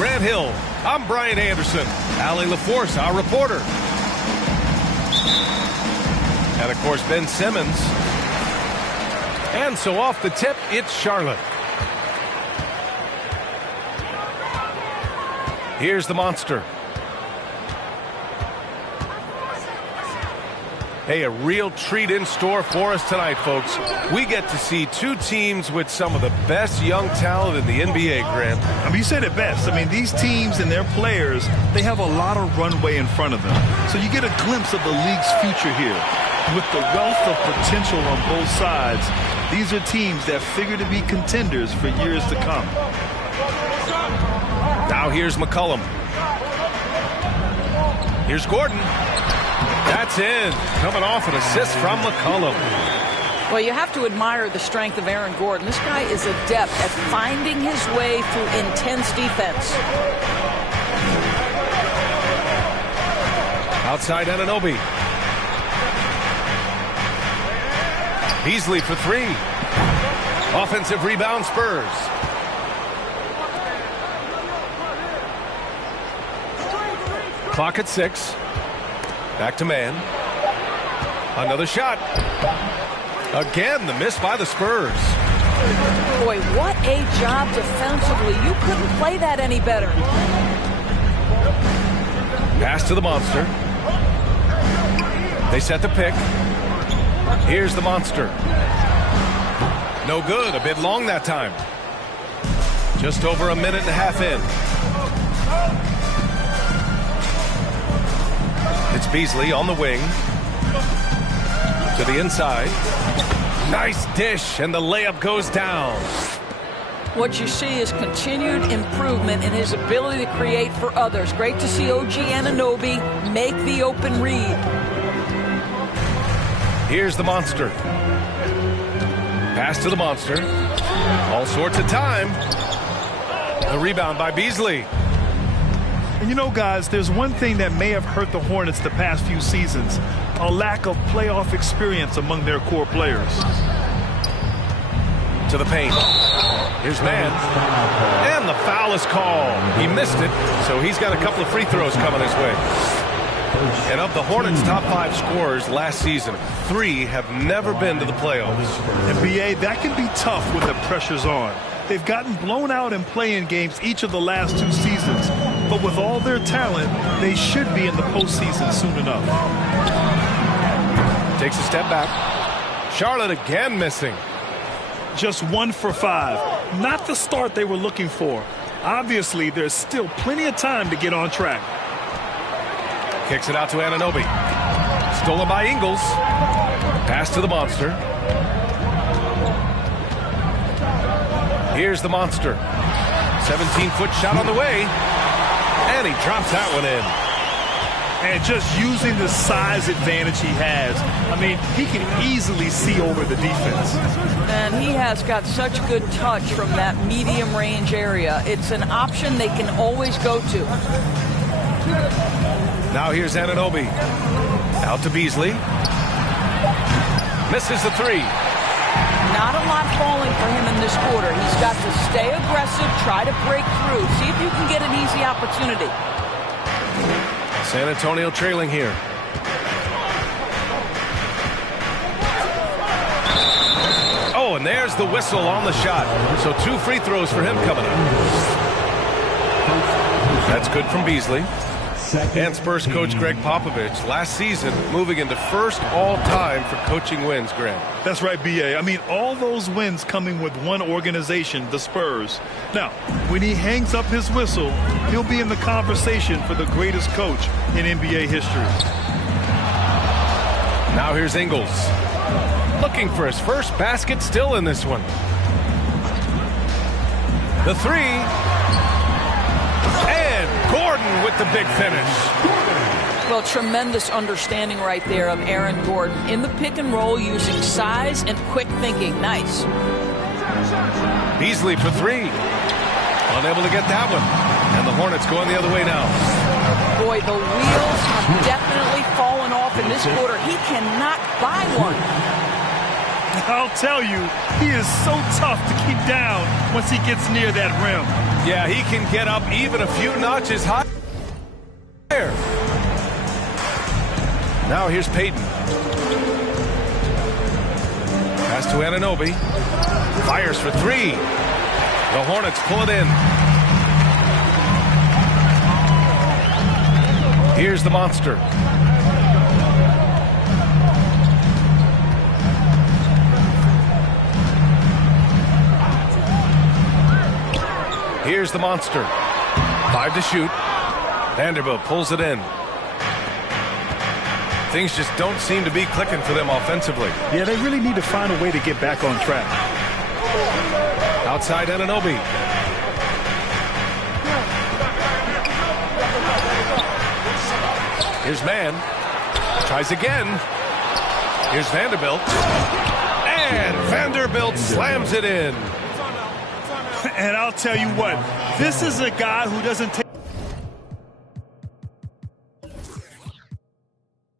Grant Hill. I'm Brian Anderson. Allie LaForce, our reporter. And, of course, Ben Simmons. And so off the tip, it's Charlotte. Here's the monster. Hey, a real treat in store for us tonight, folks. We get to see two teams with some of the best young talent in the NBA, Grant. I mean, you said it best. I mean, these teams and their players, they have a lot of runway in front of them. So you get a glimpse of the league's future here. With the wealth of potential on both sides, these are teams that figure to be contenders for years to come. Now here's McCollum. Here's Gordon. That's in. Coming off an assist from McCollum. Well, you have to admire the strength of Aaron Gordon. This guy is adept at finding his way through intense defense. Outside Anunoby. Beasley for three. Offensive rebound, Spurs. Clock at 6. Back to man. Another shot. Again, the miss by the Spurs. Boy, what a job defensively. You couldn't play that any better. Pass to the monster. They set the pick. Here's the monster. No good. A bit long that time. Just over a minute and a half in. It's Beasley on the wing. To the inside. Nice dish, and the layup goes down. What you see is continued improvement in his ability to create for others. Great to see OG Anunoby make the open read. Here's the monster. Pass to the monster. All sorts of time. The rebound by Beasley. And you know, guys, there's one thing that may have hurt the Hornets the past few seasons. A lack of playoff experience among their core players. To the paint. Here's man. And the foul is called. He missed it, so he's got a couple of free throws coming his way. And of the Hornets' top 5 scorers last season, 3 have never been to the playoffs. And BA, that can be tough when the pressure's on. They've gotten blown out in play-in games each of the last 2 seasons. But with all their talent, they should be in the postseason soon enough. Takes a step back. Charlotte again missing. Just 1 for 5. Not the start they were looking for. Obviously, there's still plenty of time to get on track. Kicks it out to Anunoby. Stolen by Ingles. Pass to the monster. Here's the monster. 17-foot shot on the way. And he drops that one in. And just using the size advantage he has, I mean, he can easily see over the defense. And he has got such good touch from that medium range area. It's an option they can always go to. Now here's Anunoby. Out to Beasley. Misses the 3. Not a lot falling for him in this quarter. He's got to stay aggressive, try to break through. See if you can get an easy opportunity. San Antonio trailing here. Oh, and there's the whistle on the shot. So 2 free throws for him coming up. That's good from Beasley. And Spurs coach Greg Popovich last season moving into first all-time for coaching wins, Grant. That's right, BA. I mean, all those wins coming with one organization, the Spurs. Now, when he hangs up his whistle, he'll be in the conversation for the greatest coach in NBA history. Now here's Ingles. Looking for his first basket, still in this one. The 3. Gordon with the big finish. Well, tremendous understanding right there of Aaron Gordon in the pick and roll using size and quick thinking. Nice. Beasley for 3. Unable to get that one. And the Hornets going the other way now. Boy, the wheels have definitely fallen off in this quarter. He cannot buy one. I'll tell you, he is so tough to keep down once he gets near that rim. Yeah, he can get up even a few notches higher. Now here's Peyton. Pass to Anunoby. Fires for three. The Hornets pull it in. Here's the monster. Here's the monster. 5 to shoot. Vanderbilt pulls it in. Things just don't seem to be clicking for them offensively. Yeah, they really need to find a way to get back on track. Outside Anunoby. Here's Mann. Tries again. Here's Vanderbilt. And Vanderbilt slams it in. And I'll tell you what, this is a guy who doesn't take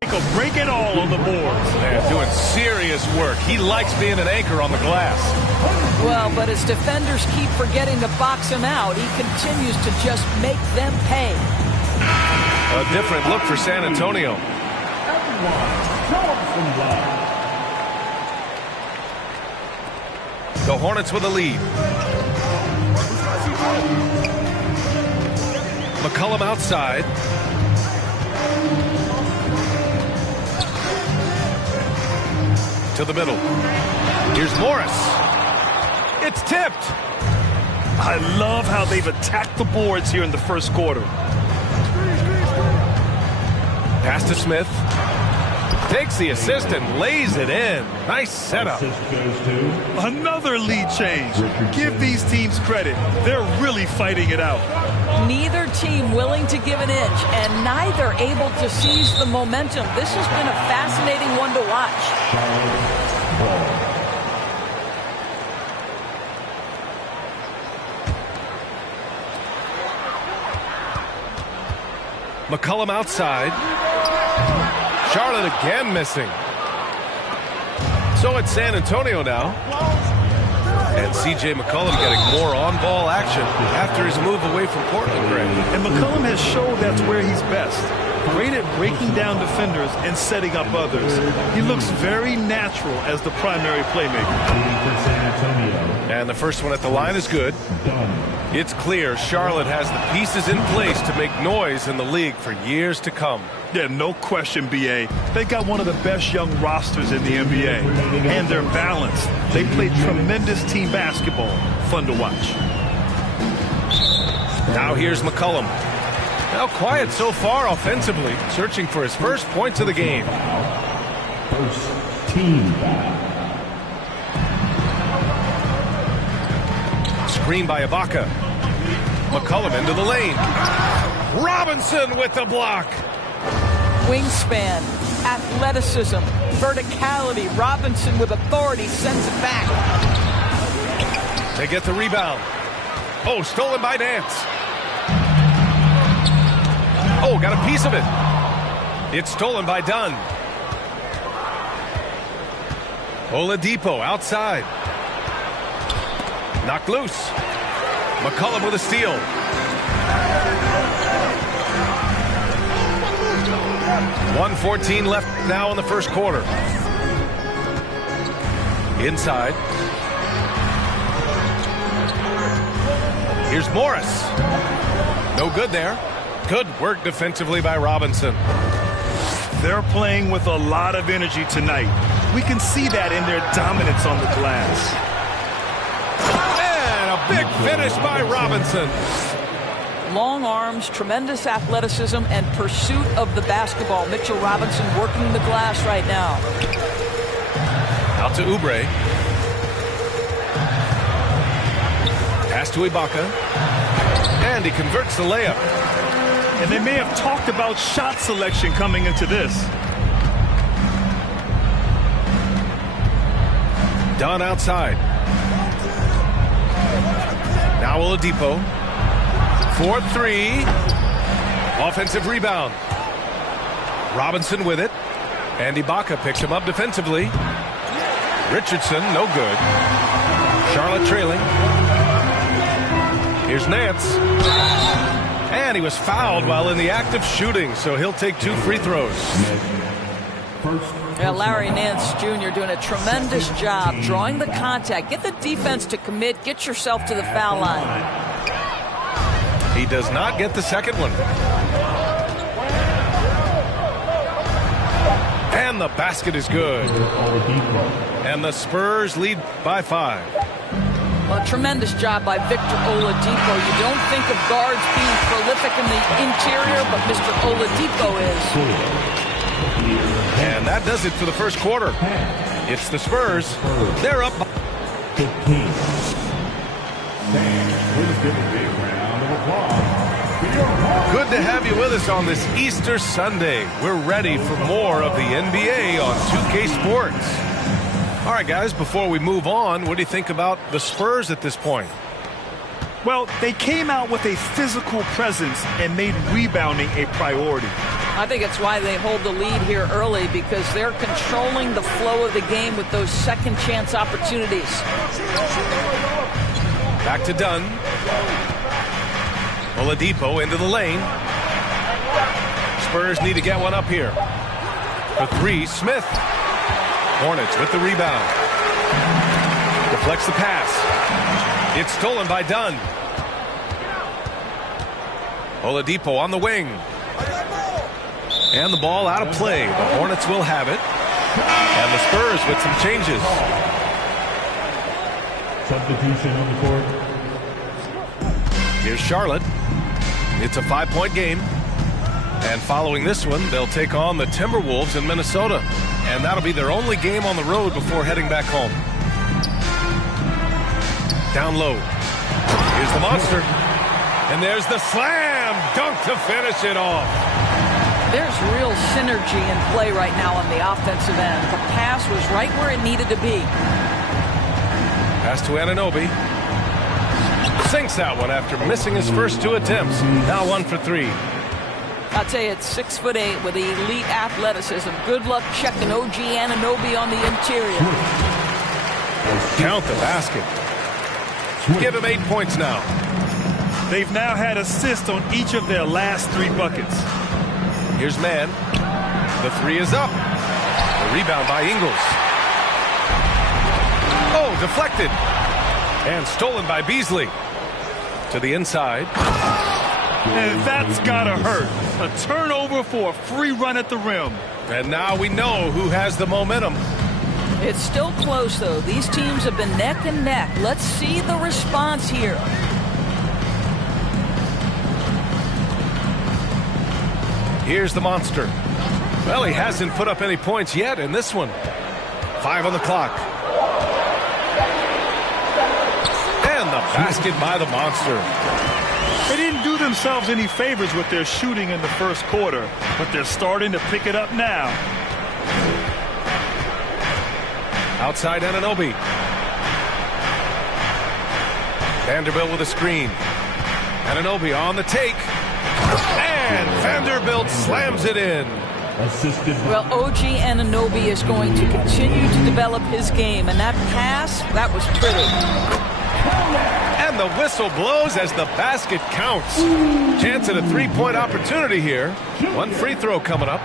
a break at all on the boards. Man, doing serious work. He likes being an anchor on the glass. Well, but as defenders keep forgetting to box him out, he continues to just make them pay. A different look for San Antonio. The Hornets with a lead. McCollum outside. To the middle. Here's Morris. It's tipped. I love how they've attacked the boards here in the first quarter. Pass to Smith. Takes the assist and lays it in. Nice setup. Another lead change. Give these teams credit. They're really fighting it out. Neither team willing to give an inch, and neither able to seize the momentum. This has been a fascinating one to watch. McCollum outside. Charlotte again missing. So it's San Antonio now. And C.J. McCollum getting more on-ball action after his move away from Portland, Greg. And McCollum has showed that's where he's best. Great at breaking down defenders and setting up others. He looks very natural as the primary playmaker. And the first one at the line is good. It's clear Charlotte has the pieces in place to make noise in the league for years to come. Yeah, no question, B.A. They got one of the best young rosters in the NBA. And they're balanced. They play tremendous team basketball. Fun to watch. Now here's McCollum. Now quiet so far offensively, searching for his first points of the game. First team. Screen by Ibaka. McCollum into the lane. Robinson with the block. Wingspan, athleticism, verticality. Robinson with authority sends it back. They get the rebound. Oh, stolen by Nance. Oh, got a piece of it. It's stolen by Dunn. Oladipo outside. Knocked loose. McCollum with a steal. .114 left now in the first quarter. Inside. Here's Morris. No good there. Good work defensively by Robinson. They're playing with a lot of energy tonight. We can see that in their dominance on the glass. And a big finish by Robinson. Long arms, tremendous athleticism, and pursuit of the basketball. Mitchell Robinson working the glass right now. Out to Oubre. Pass to Ibaka. And he converts the layup. And they may have talked about shot selection coming into this. Dunn outside. Now Oladipo. 4-3. Offensive rebound. Robinson with it. And Ibaka picks him up defensively. Richardson, no good. Charlotte trailing. Here's Nance. And he was fouled while in the act of shooting, so he'll take 2 free throws. Yeah, Larry Nance Jr. doing a tremendous job drawing the contact. Get the defense to commit. Get yourself to the foul line. He does not get the second one. And the basket is good. And the Spurs lead by 5. Well, tremendous job by Victor Oladipo. You don't think of guards being prolific in the interior, but Mr. Oladipo is. And that does it for the first quarter. It's the Spurs. They're up. 15. Please give a big round of applause. Good to have you with us on this Easter Sunday. We're ready for more of the NBA on 2K Sports. All right, guys, before we move on, what do you think about the Spurs at this point? Well, they came out with a physical presence and made rebounding a priority. I think it's why they hold the lead here early, because they're controlling the flow of the game with those second chance opportunities. Back to Dunn. Oladipo into the lane. Spurs need to get one up here. For 3, Smith. Hornets with the rebound. Deflects the pass. It's stolen by Dunn. Oladipo on the wing. And the ball out of play. The Hornets will have it. And the Spurs with some changes. Substitution on the court. Here's Charlotte. It's a 5-point game. And following this one, they'll take on the Timberwolves in Minnesota. And that'll be their only game on the road before heading back home. Down low. Here's the monster. And there's the slam dunk to finish it off. There's real synergy in play right now on the offensive end. The pass was right where it needed to be. Pass to Anunoby. Sinks that one after missing his first 2 attempts. Now 1 for 3. I'll tell you, it's 6'8" with elite athleticism. Good luck checking OG Anunoby on the interior. Count the basket. Give him 8 points now. They've now had assists on each of their last 3 buckets. Here's Mann. The 3 is up. The rebound by Ingles. Oh, deflected. And stolen by Beasley. To the inside. And that's gotta hurt. A turnover for a free run at the rim. And now we know who has the momentum. It's still close, though. These teams have been neck and neck. Let's see the response here. Here's the monster. Well, he hasn't put up any points yet in this one. 5 on the clock. And the basket by the monster. They didn't do themselves any favors with their shooting in the first quarter, but they're starting to pick it up now. Outside Anunoby. Vanderbilt with a screen. Anunoby on the take. And Vanderbilt slams it in. Well, OG Anunoby is going to continue to develop his game, and that pass, that was pretty. And the whistle blows as the basket counts. Chance at a 3-point opportunity here. 1 free throw coming up.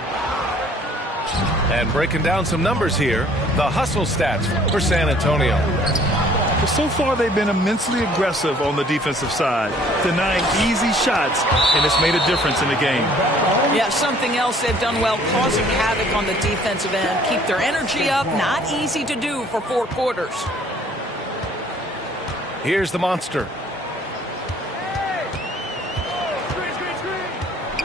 And breaking down some numbers here, the hustle stats for San Antonio. But so far, they've been immensely aggressive on the defensive side, denying easy shots, and it's made a difference in the game. Yeah, something else they've done well, causing havoc on the defensive end. Keep their energy up. Not easy to do for 4 quarters. Here's the monster.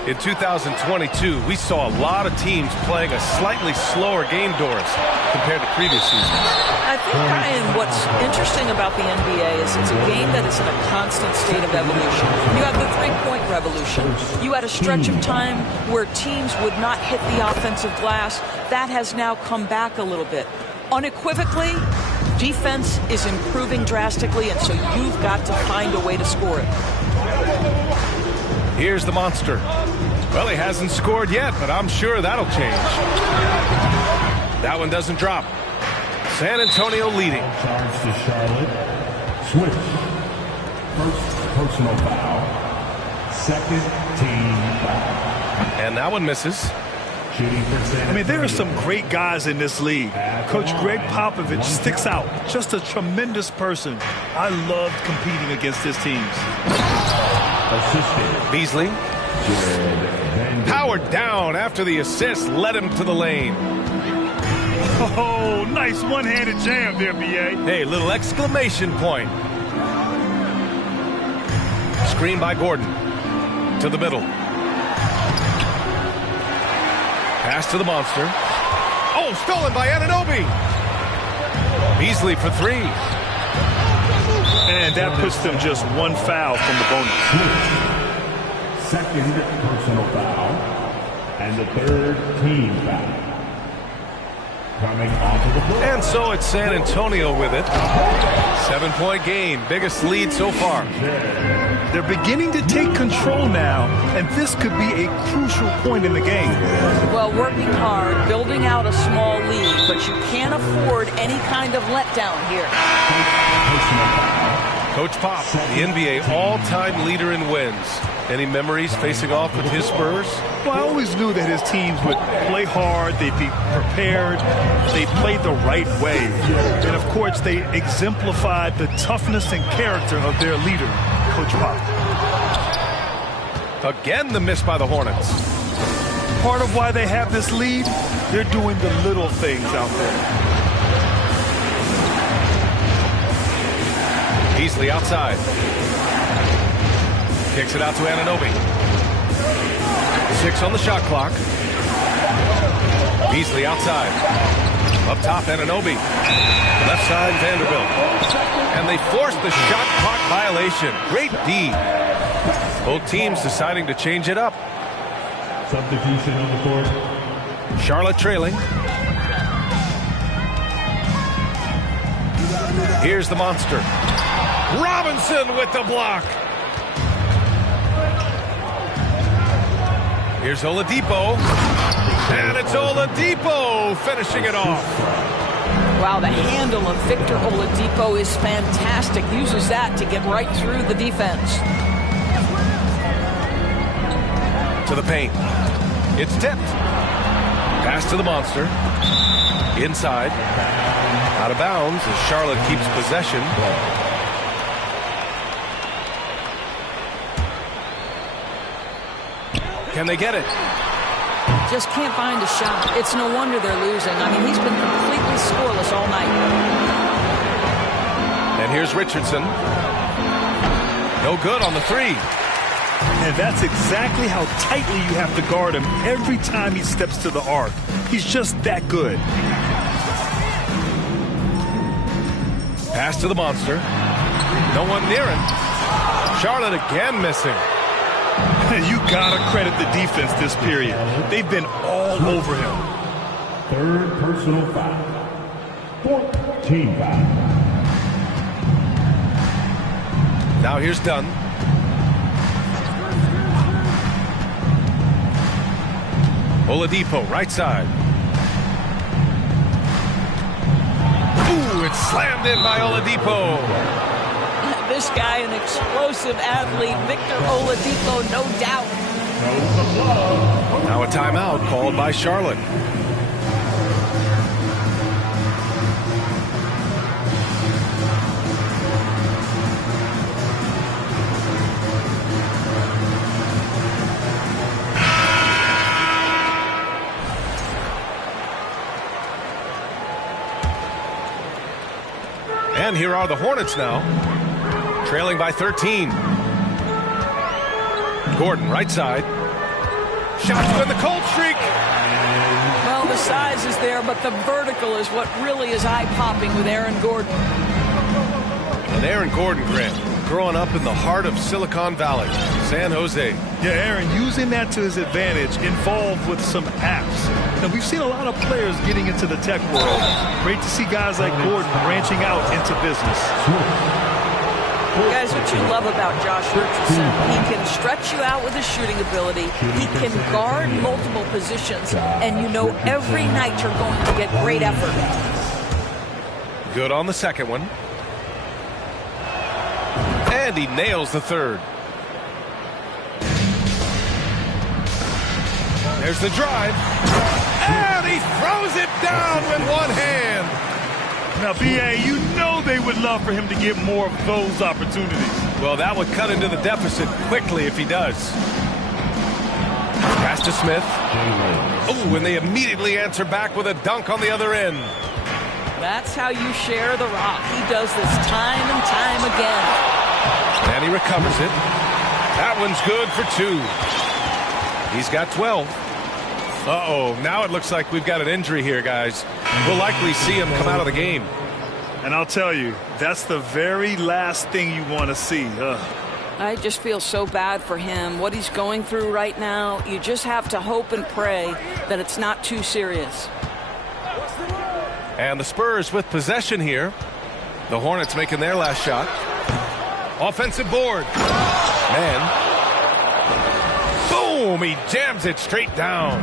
In 2022, we saw a lot of teams playing a slightly slower game, Doris, compared to previous seasons. I think, Brian, what's interesting about the NBA is it's a game that is in a constant state of evolution. You have the 3-point revolution. You had a stretch of time where teams would not hit the offensive glass. That has now come back a little bit. Unequivocally, defense is improving drastically, and so you've got to find a way to score it. Here's the monster. Well, he hasn't scored yet, but I'm sure that'll change. That one doesn't drop. San Antonio leading. Charge to Charlotte. Switch. First personal foul. Second team foul. And that one misses. I mean, there are some great guys in this league. Coach Greg Popovich sticks out. Just a tremendous person. I loved competing against his teams. Beasley. Powered down after the assist led him to the lane. Oh, nice one-handed jam there, B.A. Hey, little exclamation point. Screen by Gordon. To the middle. Pass to the monster. Oh, stolen by Anunoby. Beasley for three. And that puts them just one foul from the bonus. Second personal foul. And the third team foul. Coming onto the floor. And so it's San Antonio with it. 7-point game. Biggest lead so far. They're beginning to take control now, and this could be a crucial point in the game. Well, working hard, building out a small lead, but you can't afford any kind of letdown here. Coach Pop, the NBA all-time leader in wins. Any memories facing off with his Spurs? Well, I always knew that his teams would play hard, they'd be prepared, they played the right way. And, of course, they exemplified the toughness and character of their leader, Coach Pop. Again, the miss by the Hornets. Part of why they have this lead, they're doing the little things out there. Beasley outside. Kicks it out to Anunoby. 6 on the shot clock. Beasley outside. Up top, Anunoby. Left side, Vanderbilt. And they forced the shot clock violation. Great D. Both teams deciding to change it up. Substitution on the court. Charlotte trailing. Here's the monster. Robinson with the block. Here's Oladipo. And it's Oladipo finishing it off. Wow, the handle of Victor Oladipo is fantastic. Uses that to get right through the defense. To the paint. It's tipped. Pass to the monster. Inside. Out of bounds as Charlotte keeps possession. Can they get it? Just can't find a shot. It's no wonder they're losing. I mean, he's been completely scoreless all night. And here's Richardson. No good on the three. And that's exactly how tightly you have to guard him every time he steps to the arc. He's just that good. Pass to the monster. No one near him. Charlotte again missing. You gotta credit the defense this period. They've been all over him. Third personal foul. Fourth team foul. Now here's Dunn. Oladipo, right side. Ooh, it's slammed in by Oladipo. This guy, an explosive athlete, Victor Oladipo, no doubt. Now a timeout called by Charlotte. And here are the Hornets now, trailing by 13. Gordon, right side. Shots in the cold streak. Well, the size is there, but the vertical is what really is eye-popping with Aaron Gordon. And Aaron Gordon, Grant, growing up in the heart of Silicon Valley, San Jose. Yeah, Aaron, using that to his advantage, involved with some apps. And we've seen a lot of players getting into the tech world. Great to see guys like Gordon branching out into business. Guys, what you love about Josh Richardson, he can stretch you out with his shooting ability. He can guard multiple positions, and you know every night you're going to get great effort. Good on the second one. And he nails the third. There's the drive. And he throws it down with one hand. Now, B.A., you know they would love for him to get more of those opportunities. Well, that would cut into the deficit quickly if he does. Pass to Smith. Oh, and they immediately answer back with a dunk on the other end. That's how you share the rock. He does this time and time again. And he recovers it. That one's good for 2. He's got 12. Uh-oh, now it looks like we've got an injury here, guys. We'll likely see him come out of the game. And I'll tell you, that's the very last thing you want to see. I just feel so bad for him. What he's going through right now, you just have to hope and pray that it's not too serious. And the Spurs with possession here. The Hornets making their last shot. Offensive board. Man. Boom! He jams it straight down.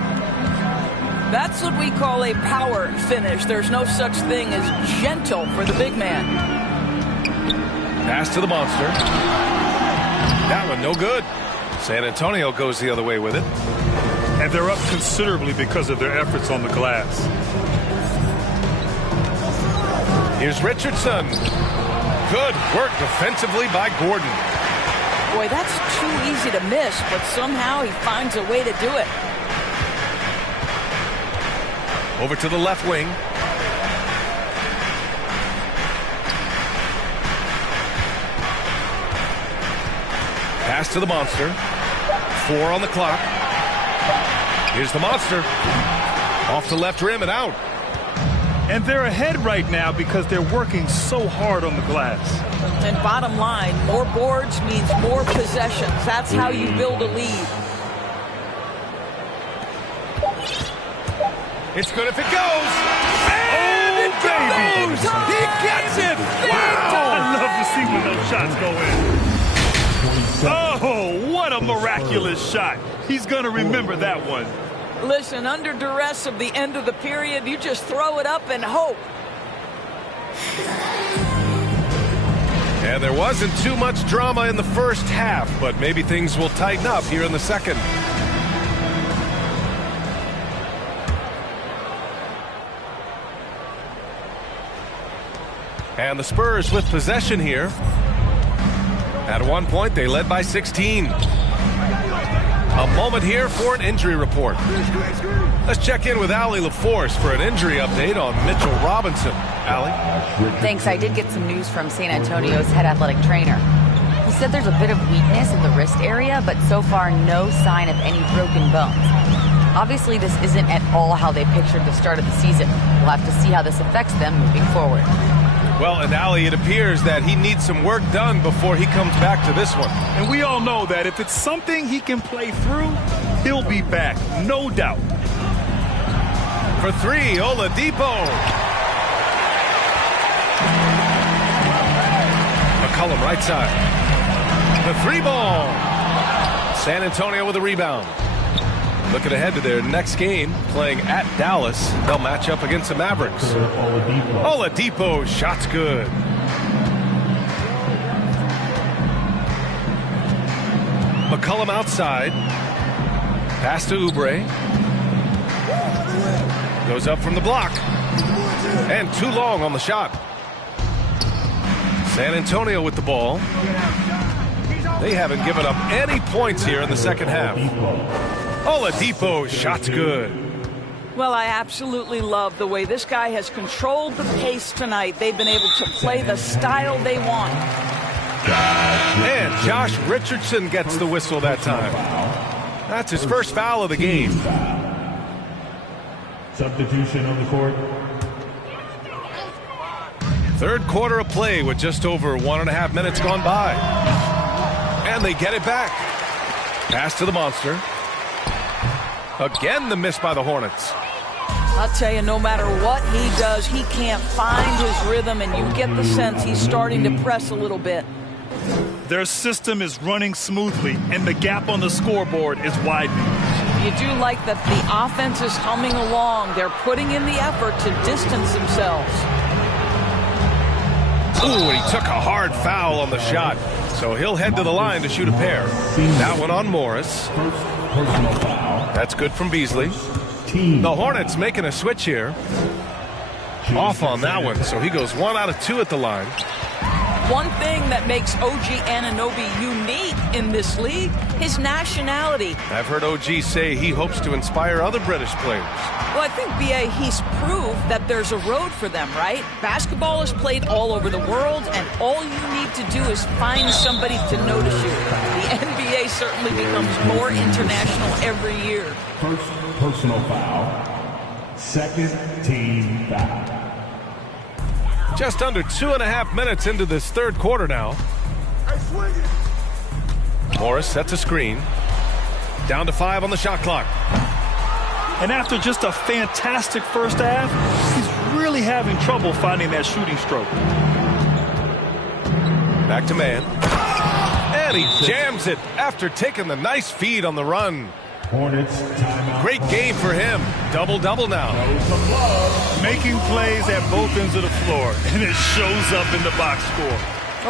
That's what we call a power finish. There's no such thing as gentle for the big man. Pass to the monster. That one no good. San Antonio goes the other way with it. And they're up considerably because of their efforts on the glass. Here's Richardson. Good work defensively by Gordon. Boy, that's too easy to miss, but somehow he finds a way to do it. Over to the left wing. Pass to the monster. 4 on the clock. Here's the monster. Off the left rim and out. And they're ahead right now because they're working so hard on the glass. And bottom line, more boards means more possessions. That's how you build a lead. It's good if it goes. And it goes! He gets it! Wow! I love to see when those shots go in. Oh, what a miraculous shot. He's going to remember that one. Listen, under duress of the end of the period, you just throw it up and hope. And there wasn't too much drama in the first half, but maybe things will tighten up here in the second. And the Spurs with possession here. At one point, they led by 16. A moment here for an injury report. Let's check in with Allie LaForce for an injury update on Mitchell Robinson. Allie? Thanks. I did get some news from San Antonio's head athletic trainer. He said there's a bit of weakness in the wrist area, but so far no sign of any broken bones. Obviously, this isn't at all how they pictured the start of the season. We'll have to see how this affects them moving forward. Well, and Allie, it appears that he needs some work done before he comes back to this one. And we all know that if it's something he can play through, he'll be back, no doubt. For 3, Oladipo. McCollum right side. The 3-ball. San Antonio with a rebound. Looking ahead to their next game, playing at Dallas. They'll match up against the Mavericks. Oladipo, shot's good. McCollum outside. Pass to Oubre. Goes up from the block. And too long on the shot. San Antonio with the ball. They haven't given up any points here in the second half. Oladipo, shot's good. Well, I absolutely love the way this guy has controlled the pace tonight. They've been able to play the style they want. And Josh Richardson gets the whistle that time. That's his first foul of the game. Substitution on the court. Third quarter of play with just over 1.5 minutes gone by. And they get it back. Pass to the monster. Again, the miss by the Hornets. I'll tell you, no matter what he does, he can't find his rhythm, and you get the sense he's starting to press a little bit. Their system is running smoothly, and the gap on the scoreboard is widening. You do like that the offense is humming along. They're putting in the effort to distance themselves. Ooh, and he took a hard foul on the shot. So he'll head to the line to shoot a pair. That one on Morris. Personal foul. That's good from Beasley. The Hornets making a switch here. Off on that one, so he goes 1 out of 2 at the line. One thing that makes OG Anunoby unique in this league, his nationality. I've heard OG say he hopes to inspire other British players. Well, I think, B.A., he's proved that there's a road for them, right? Basketball is played all over the world, and all you need to do is find somebody to notice you. The NBA certainly becomes more international every year. First personal foul. Second team foul. Just under 2.5 minutes into this third quarter now. Morris sets a screen. Down to 5 on the shot clock. And after just a fantastic first half, he's really having trouble finding that shooting stroke. Back to man. And he jams it after taking the nice feed on the run. Hornets timeout. Great game for him. Double-double now. Making plays at both ends of the floor, and it shows up in the box score.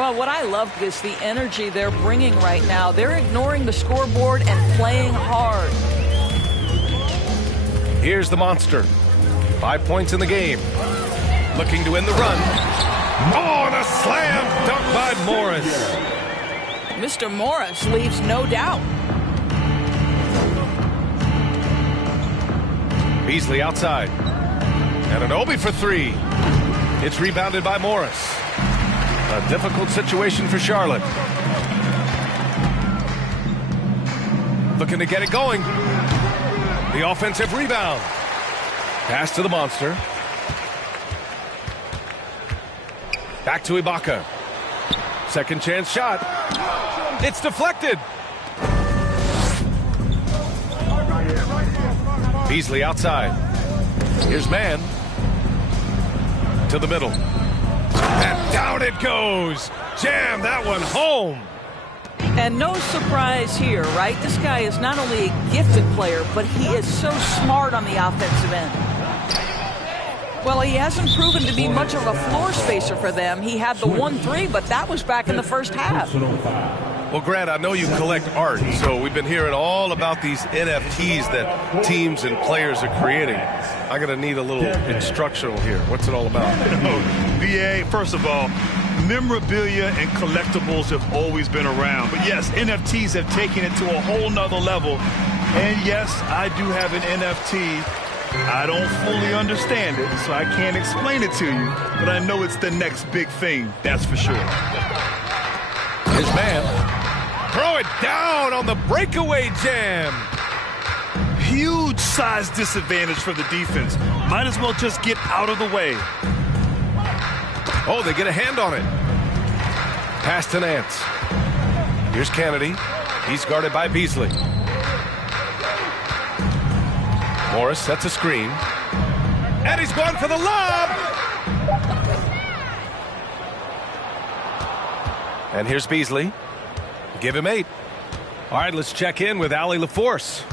Well, what I love is the energy they're bringing right now. They're ignoring the scoreboard and playing hard. Here's the monster. 5 points in the game. Looking to win the run. Oh, and a slam dunk by Morris. Mr. Morris leaves no doubt. Beasley outside. And an Obi for 3. It's rebounded by Morris. A difficult situation for Charlotte. Looking to get it going. The offensive rebound. Pass to the monster. Back to Ibaka. Second chance shot. It's deflected. Beasley outside. Here's man. To the middle. And down it goes. Jam that one home. And no surprise here, right? This guy is not only a gifted player, but he is so smart on the offensive end. Well, he hasn't proven to be much of a floor spacer for them. He had the 1-3, but that was back in the first half. Well, Grant, I know you collect art, so we've been hearing all about these NFTs that teams and players are creating. I'm going to need a little instructional here. What's it all about? VA, first of all, memorabilia and collectibles have always been around. But yes, NFTs have taken it to a whole nother level. And yes, I do have an NFT. I don't fully understand it, so I can't explain it to you. But I know it's the next big thing, that's for sure. His man. Throw it down on the breakaway jam. Huge size disadvantage for the defense. Might as well just get out of the way. Oh, they get a hand on it. Pass to Nance. Here's Kennedy. He's guarded by Beasley. Morris sets a screen. And he's going for the lob. And here's Beasley. Give him 8. All right, let's check in with Allie LaForce.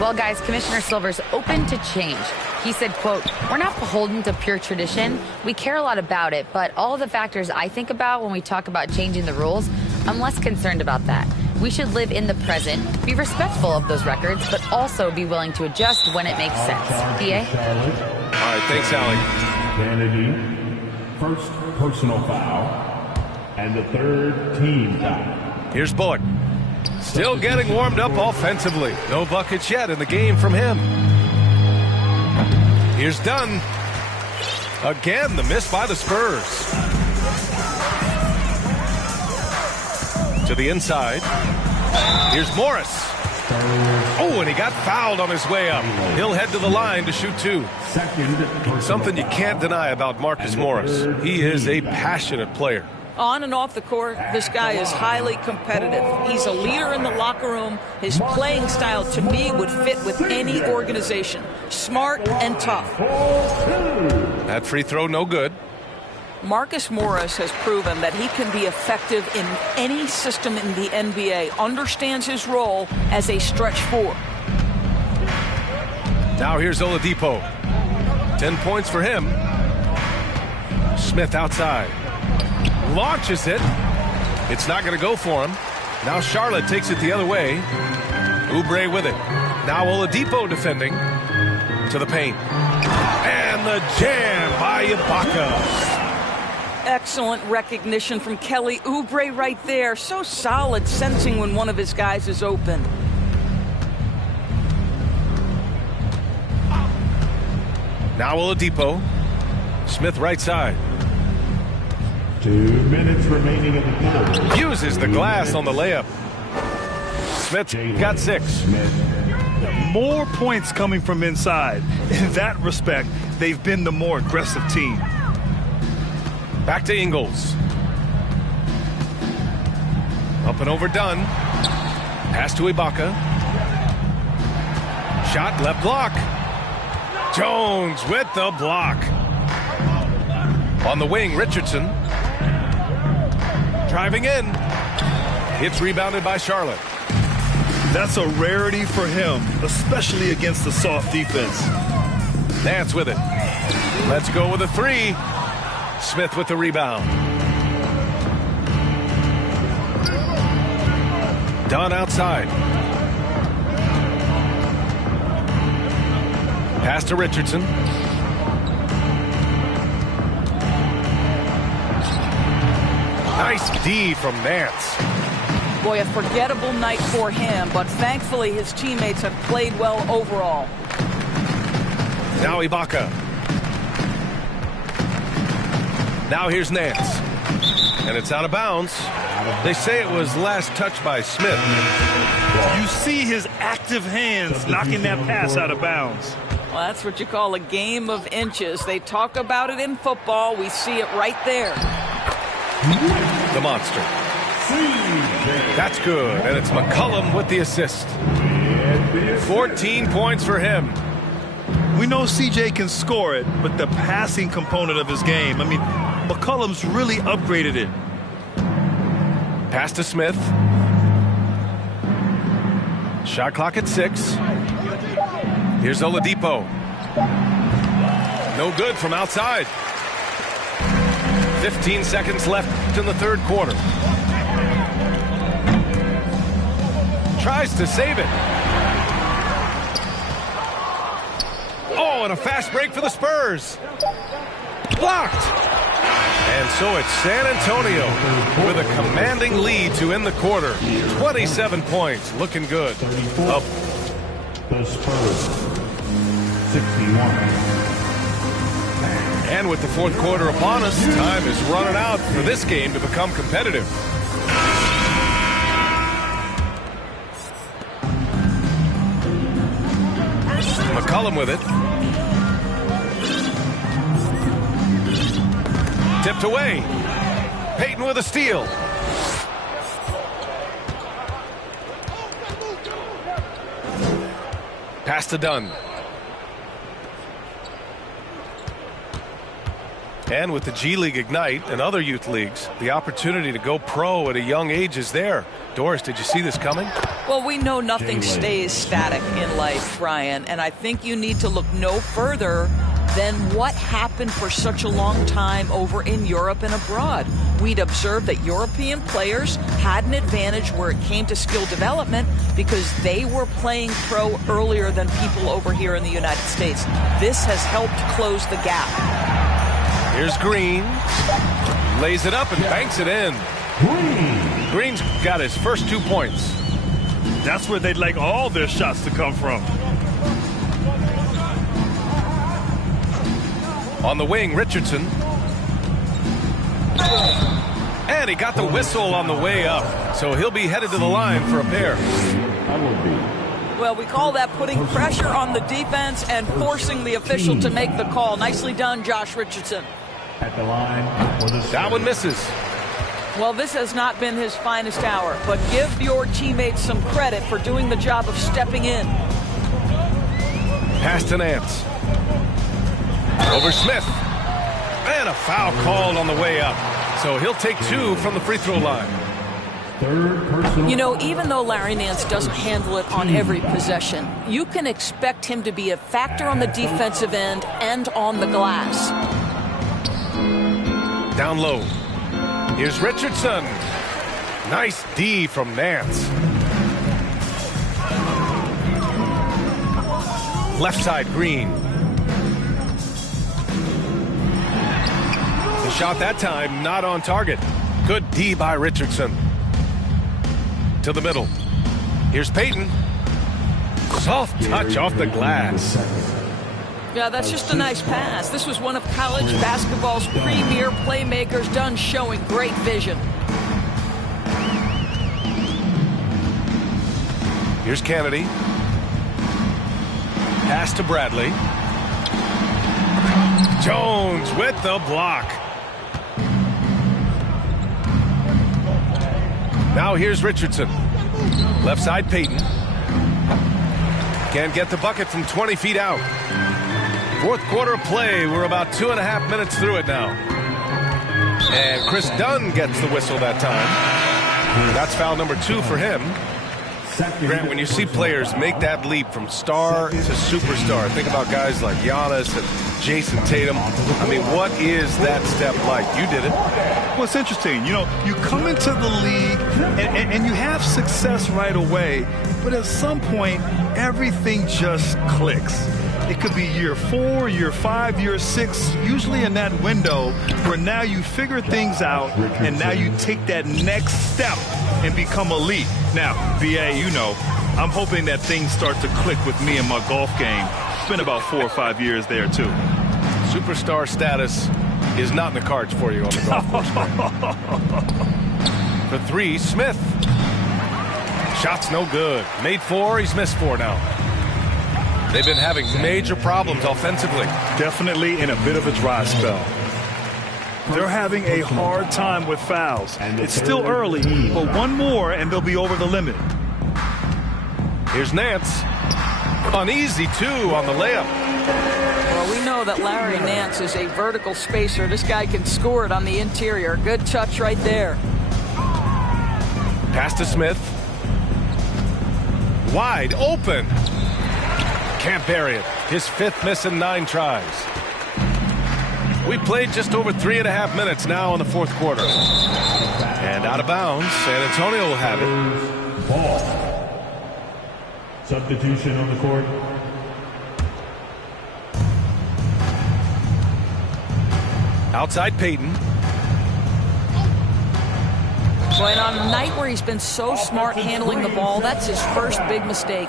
Well, guys, Commissioner Silver's open to change. He said, quote, "We're not beholden to pure tradition. We care a lot about it, but all of the factors I think about when we talk about changing the rules, I'm less concerned about that. We should live in the present, be respectful of those records, but also be willing to adjust when it makes sense." PA? All right, thanks, Allie. Kennedy, first personal foul, and the third team foul. Here's Bullock. Still getting warmed up offensively. No buckets yet in the game from him. Here's Dunn. Again, the miss by the Spurs. To the inside. Here's Morris. Oh, and he got fouled on his way up. He'll head to the line to shoot 2. Something you can't deny about Marcus Morris. He is a passionate player. On and off the court, this guy is highly competitive. He's a leader in the locker room. His playing style, to me, would fit with any organization. Smart and tough. That free throw, no good. Marcus Morris has proven that he can be effective in any system in the NBA, understands his role as a stretch 4. Now here's Oladipo. 10 points for him. Smith outside. launches it. It's not going to go for him. Now Charlotte takes it the other way. Oubre with it. Now Oladipo defending to the paint. And the jam by Ibaka. Excellent recognition from Kelly Oubre right there. So solid, sensing when one of his guys is open. Now Oladipo. Smith right side. 2 minutes remaining in the third. Uses the glass on the layup. Smith got 6. More points coming from inside. In that respect, they've been the more aggressive team. Back to Ingles. Up and overdone. Pass to Ibaka. Shot left block. Jones with the block. On the wing, Richardson. Driving in. It's rebounded by Charlotte. That's a rarity for him, especially against the soft defense. Nance with it. Let's go with a 3. Smith with the rebound. Dunn outside. Pass to Richardson. Nice D from Nance. Boy, a forgettable night for him, but thankfully his teammates have played well overall. Now Ibaka. Now here's Nance. And it's out of bounds. They say it was last touched by Smith. You see his active hands knocking that pass out of bounds. Well, that's what you call a game of inches. They talk about it in football. We see it right there. The monster. That's good. And it's McCollum with the assist. 14 points for him. We know CJ can score it, but the passing component of his game, I mean, McCollum's really upgraded it. Pass to Smith. Shot clock at 6. Here's Oladipo. No good from outside. 15 seconds left in the third quarter. Tries to save it. Oh, and a fast break for the Spurs. Blocked. And so it's San Antonio with a commanding lead to end the quarter. 27 points. Looking good. Up. The Spurs, 61. And with the fourth quarter upon us, time is running out for this game to become competitive. McCollum with it. Tipped away. Payton with a steal. Pass to Dunn. And with the G League Ignite and other youth leagues, the opportunity to go pro at a young age is there. Doris, did you see this coming? Well, we know nothing stays static in life, Brian, and I think you need to look no further than what happened for such a long time over in Europe and abroad. We'd observed that European players had an advantage where it came to skill development because they were playing pro earlier than people over here in the United States. This has helped close the gap. Here's Green. Lays it up and banks it in. Green's got his first 2 points. That's where they'd like all their shots to come from. On the wing, Richardson. And he got the whistle on the way up. So he'll be headed to the line for a pair. Well, we call that putting pressure on the defense and forcing the official to make the call. Nicely done, Josh Richardson. At the line for the That one misses. Well, this has not been his finest hour, but give your teammates some credit for doing the job of stepping in. Pass to Nance. Over Smith. And a foul called on the way up. So he'll take 2 from the free throw line. You know, even though Larry Nance doesn't handle it on every possession, you can expect him to be a factor on the defensive end and on the glass. Down low. Here's Richardson. Nice D from Nance. Left side, Green. The shot that time, not on target. Good D by Richardson. To the middle. Here's Payton. Soft touch off the glass. Yeah, that's just a nice pass. This was one of college basketball's premier playmakers, done showing great vision. Here's Kennedy. Pass to Bradley. Jones with the block. Now here's Richardson. Left side, Payton. Can't get the bucket from 20 feet out. Fourth quarter of play. We're about 2.5 minutes through it now. And Chris Dunn gets the whistle that time. That's foul number 2 for him. Grant, when you see players make that leap from star to superstar, think about guys like Giannis and Jason Tatum. I mean, what is that step like? You did it. Well, it's interesting. You know, you come into the league and you have success right away, but at some point, everything just clicks. It could be year 4, year 5, year 6, usually in that window where now you figure things out and now you take that next step and become elite. Now, BA, you know, I'm hoping that things start to click with me in my golf game. Spent about 4 or 5 years there, too. Superstar status is not in the cards for you on the golf course. For 3, Smith. Shot's no good. Made 4, he's missed 4 now. They've been having major problems offensively. Definitely in a bit of a dry spell. They're having a hard time with fouls. It's still early, but one more and they'll be over the limit. Here's Nance. Uneasy, too, on the layup. Well, we know that Larry Nance is a vertical spacer. This guy can score it on the interior. Good touch right there. Pass to Smith. Wide open. Can't bury it. His 5th miss in 9 tries. We played just over 3.5 minutes now in the fourth quarter. And out of bounds, San Antonio will have it. Ball. Substitution on the court. Outside Payton. So, and on a night where he's been so smart handling the ball, that's his first big mistake.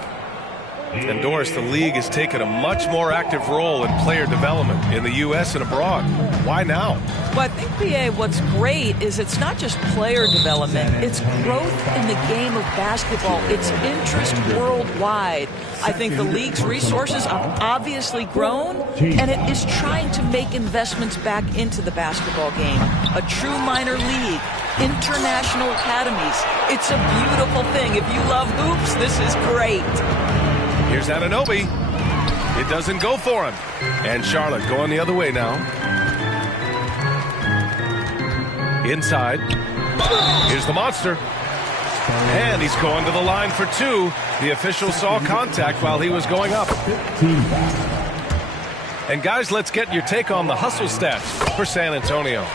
And Doris, the league has taken a much more active role in player development in the U.S. and abroad. Why now? Well, I think, BA, what's great is it's not just player development. It's growth in the game of basketball. It's interest worldwide. I think the league's resources have obviously grown, and it is trying to make investments back into the basketball game. A true minor league, international academies. It's a beautiful thing. If you love hoops, this is great. Here's Anunoby. It doesn't go for him. And Charlotte going the other way now. Inside. Here's the monster. And he's going to the line for 2. The official saw contact while he was going up. And guys, let's get your take on the hustle stats for San Antonio.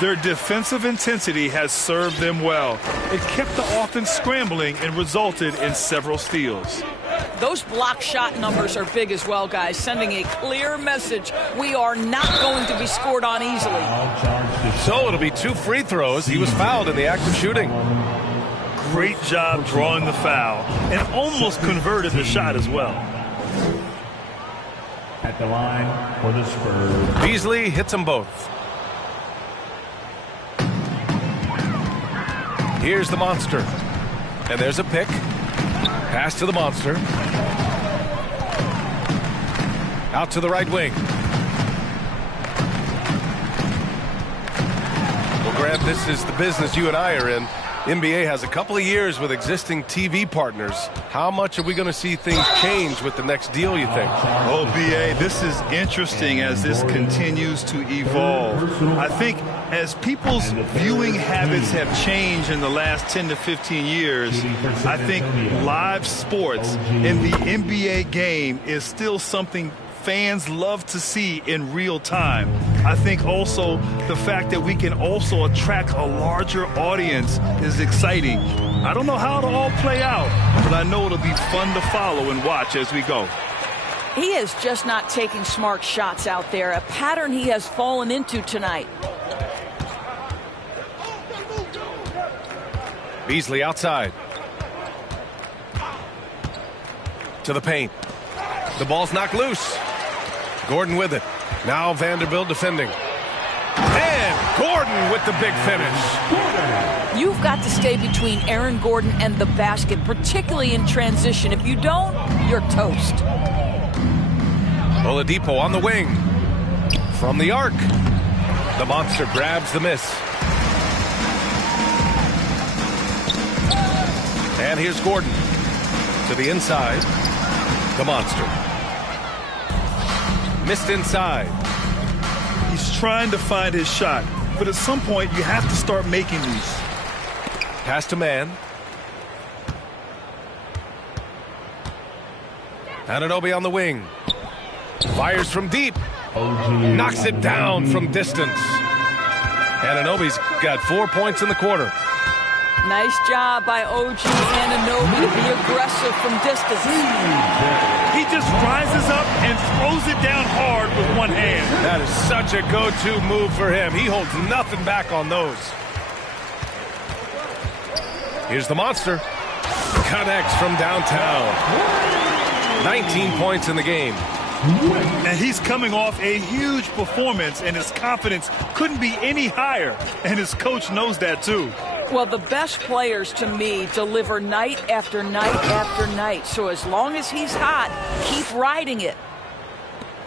Their defensive intensity has served them well. It kept the offense scrambling and resulted in several steals. Those block shot numbers are big as well, guys, sending a clear message. We are not going to be scored on easily. So it'll be 2 free throws. He was fouled in the act of shooting. Great job drawing the foul and almost converted the shot as well. At the line for the Spurs. Beasley hits them both. Here's the monster. And there's a pick. Pass to the monster. Out to the right wing. Well, Grant, this is the business you and I are in. NBA has a couple of years with existing TV partners. How much are we going to see things change with the next deal, you think? Oh, BA, this is interesting as this continues to evolve. I think as people's viewing habits have changed in the last 10 to 15 years, I think live sports in the NBA game is still something fans love to see in real time. I think also the fact that we can also attract a larger audience is exciting. I don't know how it'll all play out, but I know it'll be fun to follow and watch as we go. He is just not taking smart shots out there, a pattern he has fallen into tonight. Beasley outside. To the paint. The ball's knocked loose. Gordon with it. Now Vanderbilt defending. And Gordon with the big finish. You've got to stay between Aaron Gordon and the basket, particularly in transition. If you don't, you're toast. Oladipo on the wing. From the arc. The monster grabs the miss. And here's Gordon. To the inside. The monster. Missed inside. He's trying to find his shot, but at some point you have to start making these. Pass to man. Anunoby on the wing. Fires from deep. Knocks it down from distance. Anunoby's got 4 points in the quarter. Nice job by OG Anunoby to be aggressive from distance. He just rises up and throws it down hard with one hand. That is such a go-to move for him. He holds nothing back on those. Here's the monster. Connects from downtown. 19 points in the game. And he's coming off a huge performance, and his confidence couldn't be any higher. And his coach knows that, too. Well, the best players, to me, deliver night after night after night. So as long as he's hot, keep riding it.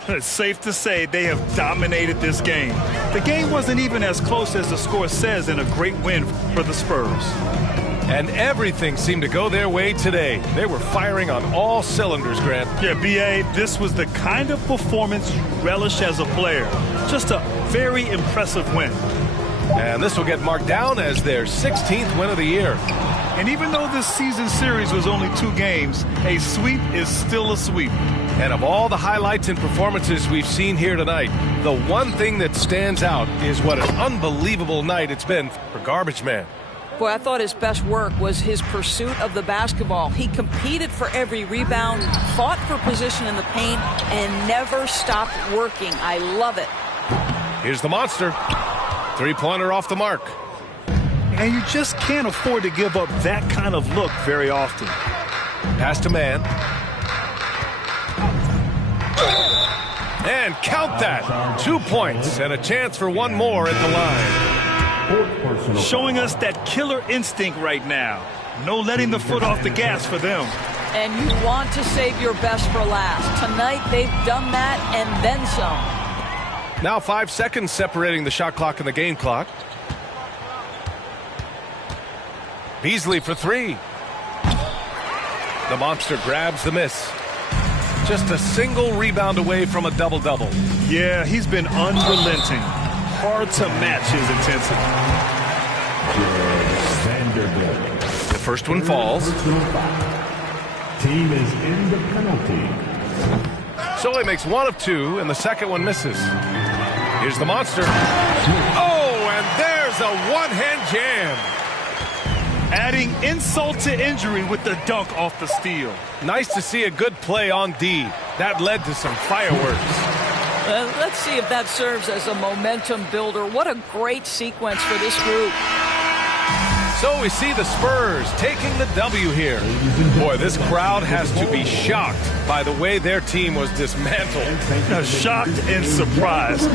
It's safe to say they have dominated this game. The game wasn't even as close as the score says, and a great win for the Spurs. And everything seemed to go their way today. They were firing on all cylinders, Grant. Yeah, B.A., this was the kind of performance you relish as a player. Just a very impressive win. And this will get marked down as their 16th win of the year. And even though this season series was only 2 games, a sweep is still a sweep. And of all the highlights and performances we've seen here tonight, the one thing that stands out is what an unbelievable night it's been for Garbage Man. Boy, I thought his best work was his pursuit of the basketball. He competed for every rebound, fought for position in the paint, and never stopped working. I love it. Here's the monster. Three-pointer off the mark. And you just can't afford to give up that kind of look very often. Pass to man. And count that. 2 points and a chance for one more at the line. Showing us that killer instinct right now. No letting the foot off the gas for them. And you want to save your best for last. Tonight they've done that and then some. Now 5 seconds separating the shot clock and the game clock. Beasley for 3. The monster grabs the miss. Just a single rebound away from a double-double. Yeah, he's been unrelenting. Hard to match his intensity. The first one falls. Team is in the penalty. So he makes 1 of 2, and the second one misses. Here's the monster. Oh, and there's a one-hand jam. Adding insult to injury with the dunk off the steal. Nice to see a good play on D. That led to some fireworks. Let's see if that serves as a momentum builder. What a great sequence for this group. So we see the Spurs taking the W here. Boy, this crowd has to be shocked by the way their team was dismantled. Shocked and surprised.